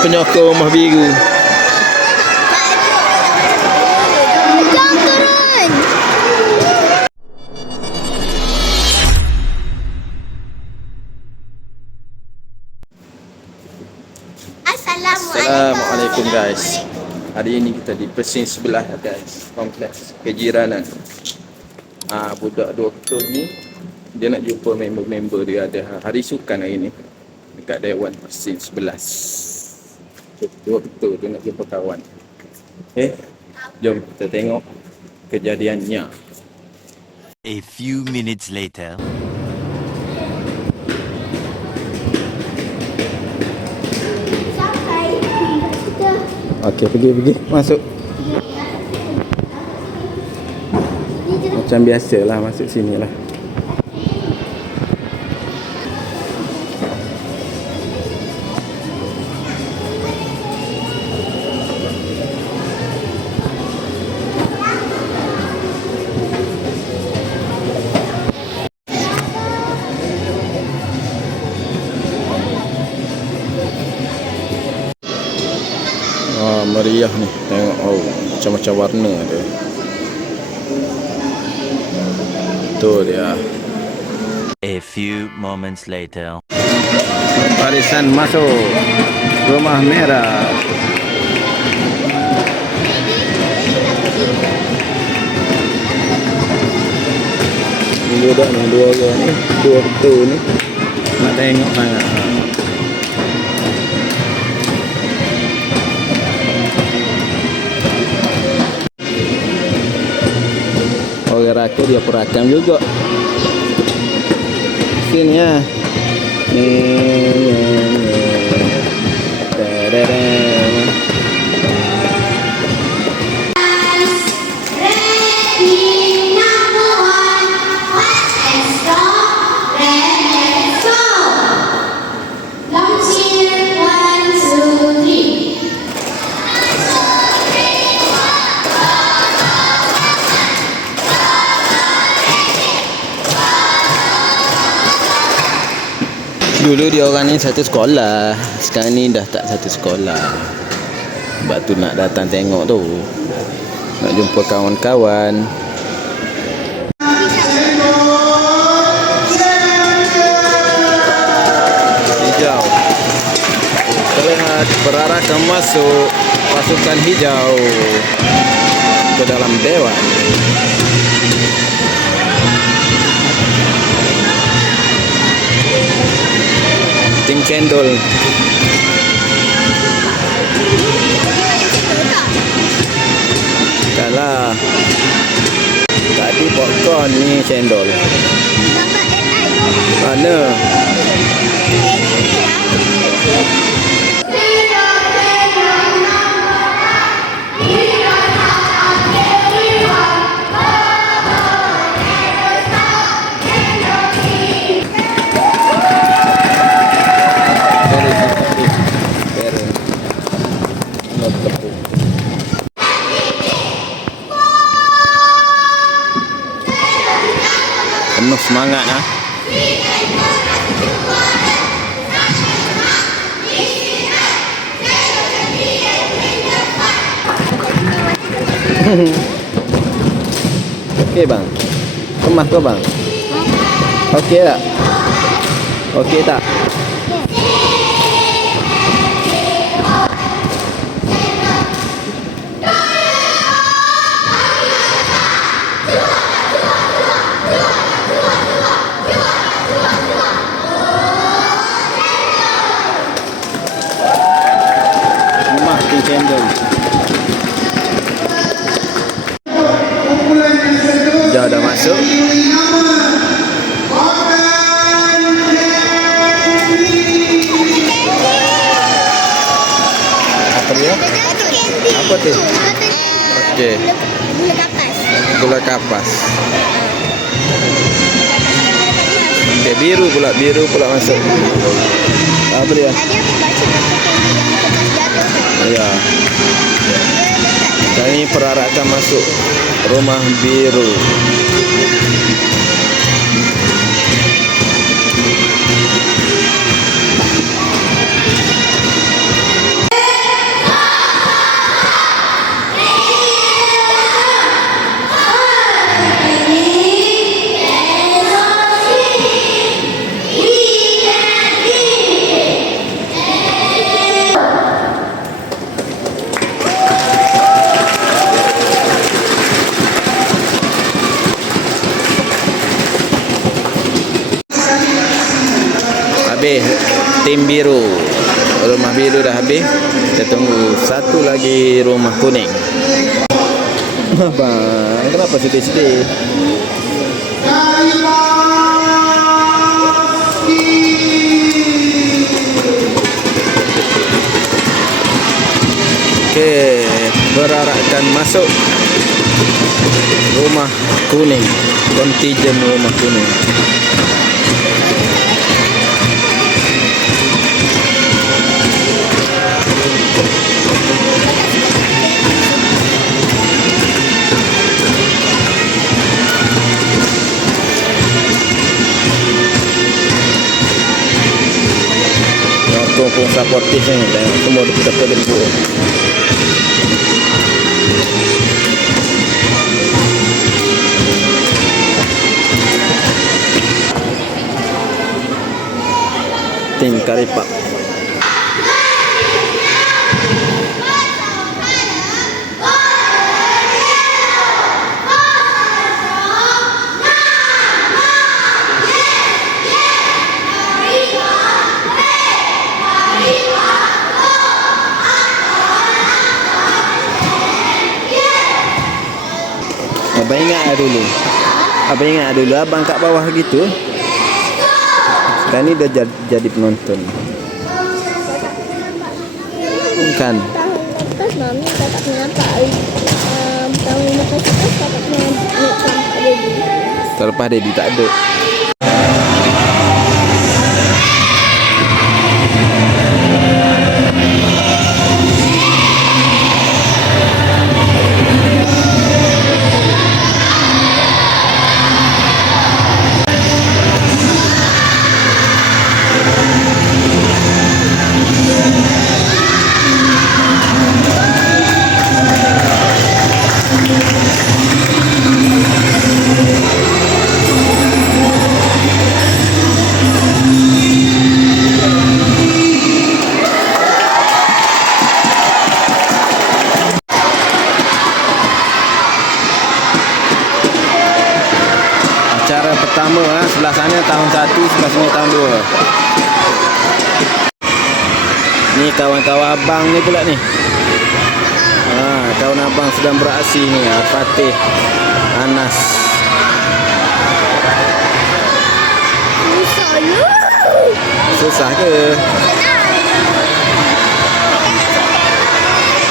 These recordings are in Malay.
penyokong rumah biru. Jom turun. Assalamualaikum guys. Hari ini kita di Persin sebelah guys, kompleks kejiranan. Budak doktor ni dia nak jumpa member-member dia, ada hari sukan hari ni dekat Dewan Persin 11. Doktor dia nak jumpa kawan. Jom kita tengok kejadiannya. A few minutes later. Okey, pergi masuk. Macam biasalah masuk sini lah. Meriah ni, tengok macam-macam warna dia. Tu dia. A few moments later. Barisan masuk rumah merah. Ini dah ni dua orang ni, dua betul ni. Nak tengok sangat. Orang rakam dia perakam juga. Sini ya. Dulu dia orang ni satu sekolah, sekarang ni dah tak satu sekolah. Sebab tu nak datang tengok tu, nak jumpa kawan-kawan. Hijau terlihat perarakan masuk pasukan hijau ke dalam dewan. Tim cendol. Kalah. Tadi popcorn ni cendol. Mana? Penuh semangat ah. Okey bang. Kemas ke bang? Okey tak? Okey tak? Cendol. Dah masuk. Apa dia? Apa tu? Okey. Gula kapas. Gula kapas. Okey, biru pula masuk. Apa dia? Tadi aku baca apa candy yang kertas jatuh. Ya. Kami perarakan masuk rumah biru. rumah biru dah habis. Kita tunggu satu lagi rumah kuning. Abang, kenapa sedih-sedih? Okey, berarakan masuk rumah kuning. Kontijen rumah kuning. Pun supportif ni, tengok semua depu-depu. Tim Karipak. Abang ingat dulu. Abang ingat dulu abang kat bawah gitu. Sekarang ni dah jadi penonton. Kan? Tahun lepas mami tak pernah nampak. Tahun lepas itu tak pernah nampak Daddy. Terlepas Daddy tak ada. Acara pertama sebelah sana tahun 1, sebelah sini tahun 2. Ni kawan-kawan abang ni pula ni. Kawan abang sedang beraksi ni, Fatih, Anas. Susah lu. Susah ke?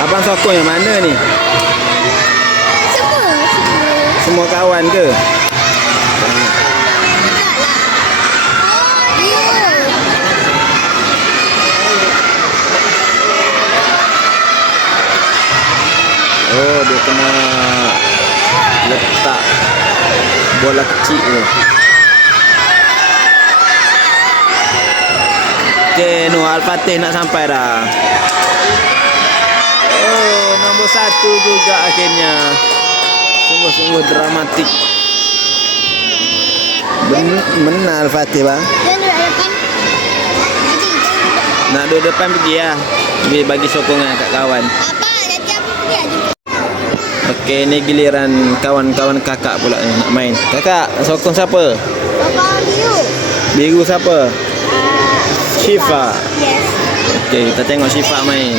Abang sokong yang mana ni? Semua. Semua kawan ke? Oh, dia kena letak bola kecil tu. Okey, Al-Fatih nak sampai dah. Oh, nombor 1 juga akhirnya. Sungguh-sungguh dramatik. Menang Al-Fatih bang. Dan duduk depan. Nak duduk depan pergi lah. Pergi bagi sokongan kat kawan. Apa? Nanti aku pergi aja. Okey, ni giliran kawan-kawan kakak pula ni nak main. Kakak, sokong siapa? Bapak biru. Biru siapa? Syifa. Yes. Okey, kita tengok Syifa main.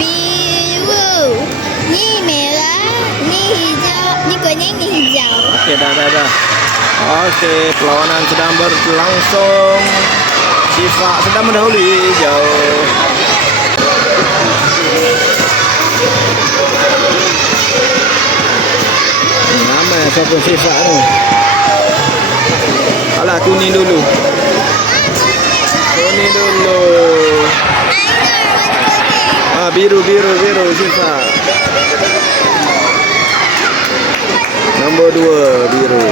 Biru. Ni merah, ni hijau, ni kuning, ni hijau. Okey, dah. Okey, perlawanan sedang berlangsung. Syifa sedang mendahului hijau. Ramai siapa Syifa tu. Alah, kuning dulu. Kuning dulu. Biru Syifa. Nombor 2 biru.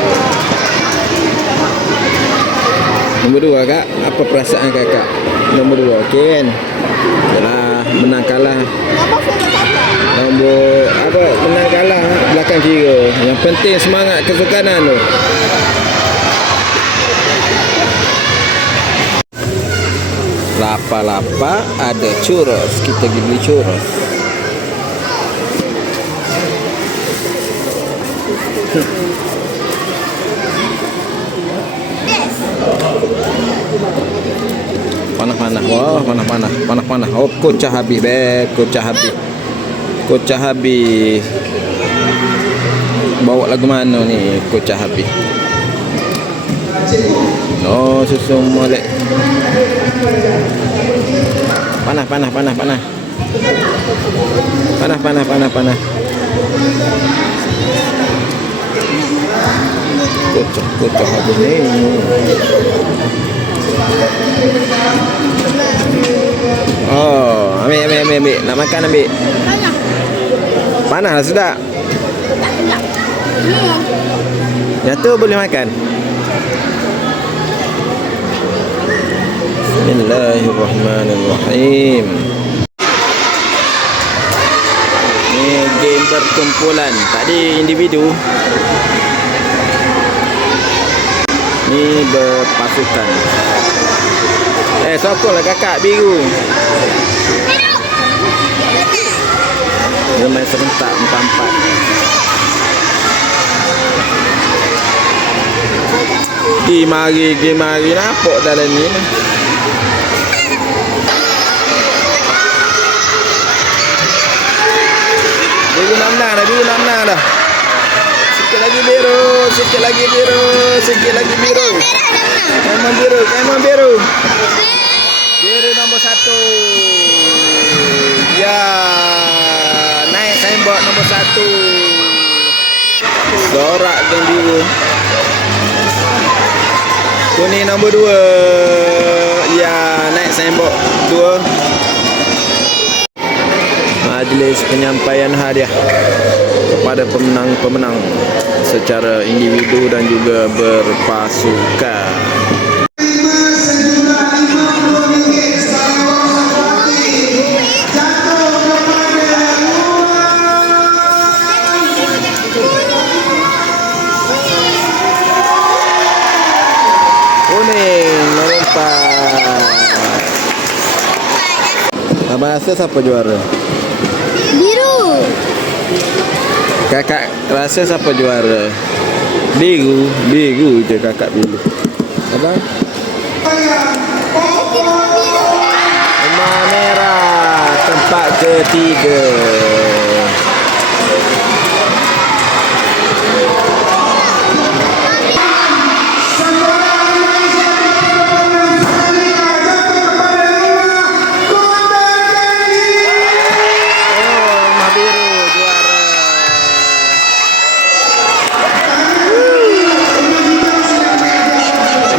Nombor 2 kak, apa perasaan kakak? Nombor 2, okey kan? Yalah, menang kalah. Kenapa saya tak? Nombor apa, menang kalah belakang kira. Yang penting semangat kesukanan tu. Lapa-lapa ada churros. Kita pergi beli churros. Panas-panas. Wah, panas. Oh, kocah habis, kocah habis. Bawa lagu mana ni? Kocah habis. Oh, susu molek. Panas. Kocah habis ni. Oh, ambil. Nak makan ambil. Panas lah sudah. Jatuh boleh makan. Bismillahirrahmanirrahim. Ni game perkumpulan. Tadi individu. Ni berpasukan. Sokonglah kakak biru. Dia main serentak 4-4. Pergi mari nampak dalam ni. Biru nak menang dah. Sikit lagi biru. Kaiman biru. Biru nombor 1. Ya, naik tembok nombor 1. Sorak geng biru. Kuning nombor 2. Ya, naik tembok 2. Majlis penyampaian hadiah kepada pemenang-pemenang secara individu dan juga berpasukan. Kuning nombor 4. Abang rasa siapa juara? Biru. Kakak rasa siapa juara? Biru je kakak pilih. Abang? Rumah merah tempat ketiga.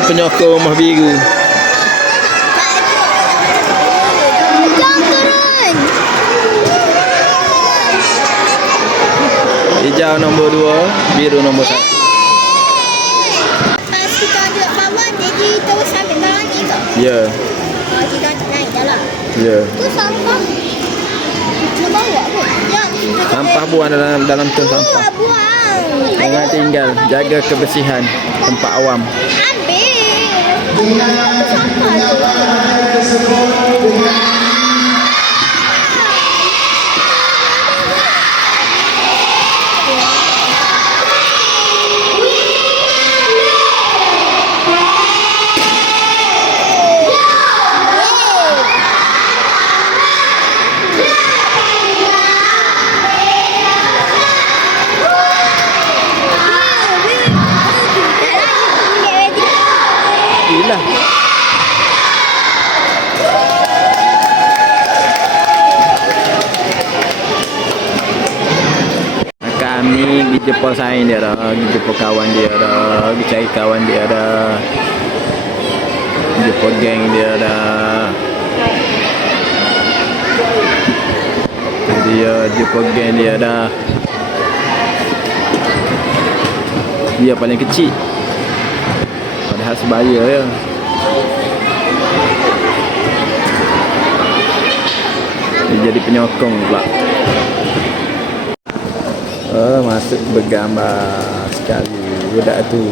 Penyokong rumah biru. Jom turun. Hijau nombor 2, biru nombor 1. Pas kita duduk bawah, jadi terus ambil barang ni ke? Ya. Kita naik dalam. Ya. Tu sampah. Nak bawa pun. Ya. Sampah buang dalam tong sampah. Buang. Jangan tinggal, jaga kebersihan tempat awam. Ambil. Sampah tu. Gila. Kami pergi jumpa saing dia dah, pergi jumpa kawan dia dah, pergi cari kawan dia dah, jumpa geng dia dah. Dia jumpa geng dia dah. Dia paling kecil. Padahal sebaya ya. Dia jadi penyokong pula. Masuk bergambar sekali budak tu.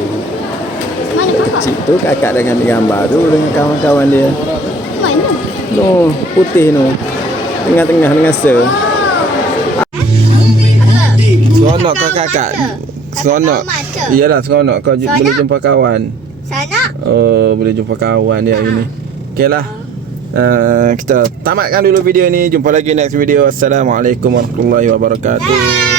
Mana kakak? Kecil tu kakak dengan gambar tu dengan kawan-kawan dia. Mana? No, putih no. Tengah-tengah dengan se. Seronok kau kakak. Seronok. Iyalah seronok kau boleh jumpa kawan. Sana. Oh, boleh jumpa kawan dia hari ni. Okeylah. Kita tamatkan dulu video ni. Jumpa lagi next video. Assalamualaikum warahmatullahi wabarakatuh.